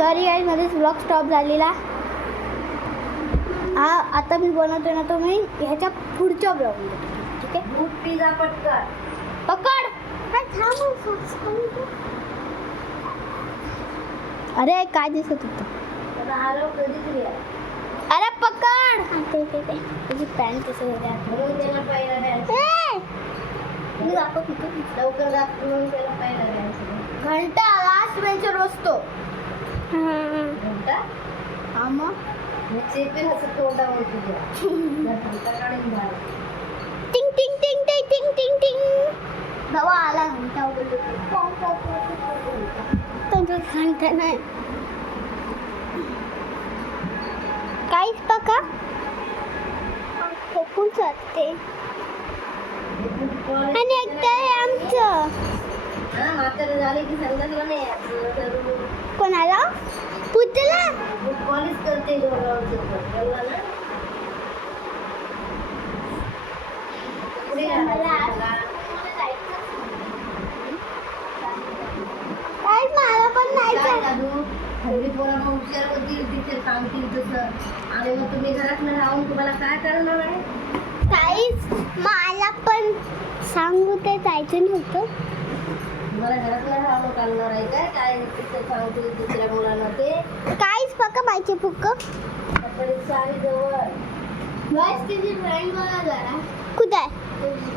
Sorry guys, मध्येच blog stop झालेला. हा आता मी बनवते ना, तो मी ह्याच्या पुढच्या ब्लॉगमध्ये. ठीक आहे, दूध पिझ्झा पटकन पकड. अरे काय दिसत होतं? आता आलो कधीच रे. अरे पकड. तुझी पॅन्ट कसं म्हणून त्याला पहिला द्यायचं. मी दाखवत होतो. लवकर जात म्हणून त्याला पहिला द्यायचं. घंटा लास्ट बेंचर बसतो. घंटा हा मग मी चेपेन असं तोंडावर तुझ्या. घंटा काढून घाल. टिंग टिंग टिंग टिंग टिंग टिंग टिंग. दवा आला घंटा बोलतो. घंटा नाही काहीच बघा. फेकून जाते. आणि एकदा हे आमचं हा म्हातारं झाले की संध्याकाळला नाही यायचं. कोणाला पुतला कॉलेज करते जोरावर ना. पुढे काय मला पण नाही हल्ली पोरांना हुशार होतील, टीचर सांगतील तसं. आणि मग तुम्ही घरात राहून तुम्हाला काय करणार आहे? काहीच मला पण सांगू ते जायचं नव्हतं. तुम्हाला घरात राहून चालणार आहे काय? काय टीचर सांगतील दुसऱ्या मुलांना ते काहीच बघा पाहिजे फुक्क. कपडे साडी जवळ. बस तिची फ्रेंड बघा जरा. कुठे?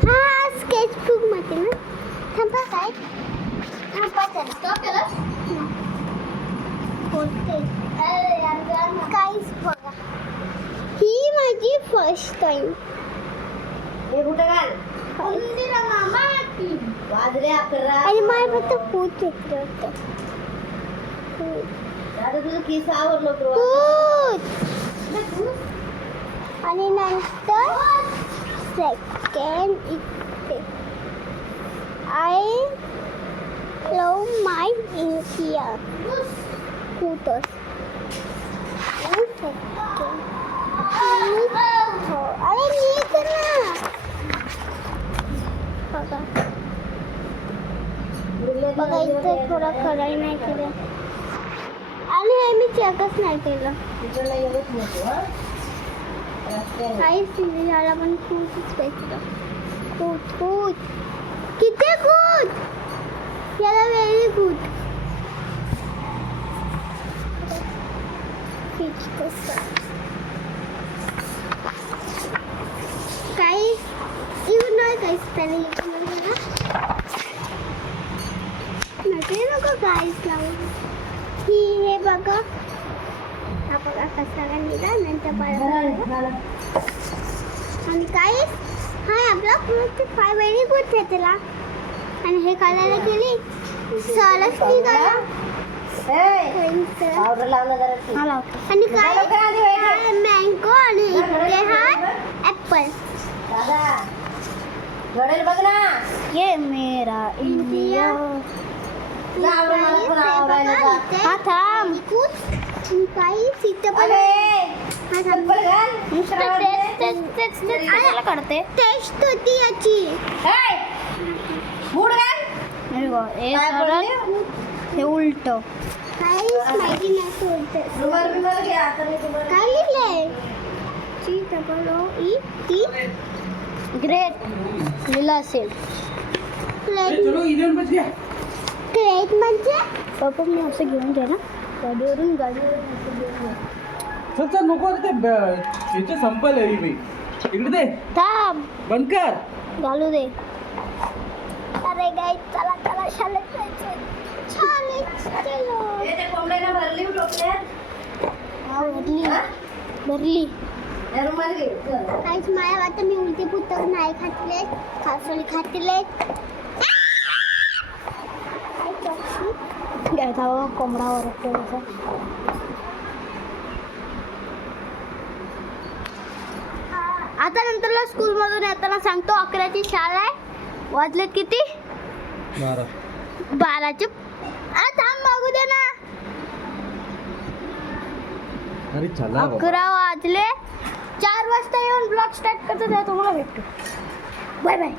हा स्केचबुक मध्ये ना. थांबा काय? थांबा चला. काहीच बघा. ही माझी फर्स्ट टाइम. हे कुठे घाल? उंदीरा मामा की वाजले 11. आणि मला फक्त भूत चित्र होतं. दादा तुझं केस आवडलं भूत. आणि नंतर सेकंड इथे I love my India scooters. अरे नीट ना बघा. बघा इथं थोडा खराई नाही केलं. आणि हे मी चेकच नाही केलं. तिकडला येऊच नको हा. काहीच नाही झाला पण खूपच पाहिजे. खूप किती खूप याला व्हेरी गुड. काही इवन नाही काही स्पेलिंग नको काहीच लावून. ही हे बघा. हा बघा कसा निघा नंतर आणि काही हा आपला फाय व्हेरी गुड आहे त्याला. आणि हे काढायला गेली सरच निघाला. पावडर लावलं जरा. आणि काय मँगो आणि इथे हा ऍपल. दादा घडेल बघ ना. ये मेरा इंडिया. हा थांब. काही करते टेस्ट होती याची. हे उलट काहीच माहिती नाही. काय लिहिलंय? ग्रेट लिहिलं असेल. ग्रेट म्हणजे पप्पा मी असं घेऊन जा ना गाडीवरून चल नको ते याचं संपल आहे मी. इकडे दे. थांब बंद कर. घालू दे. अरे गाई चला चला शाळेत जायचं. भरली भरली काहीच मला वाटतं मी उलटी पुस्तक नाही खातले. खासोली खातले. कोंबडावर आता नंतरला स्कूल मधून येताना सांगतो 11ची शाळा आहे. वाजलेत किती? 12चे. थांब बघू दे ना. अरे चला 11 वाजले. 4 वाजता येऊन ब्लॉग स्टार्ट करतो. तुम्हाला भेटतो. Bye bye.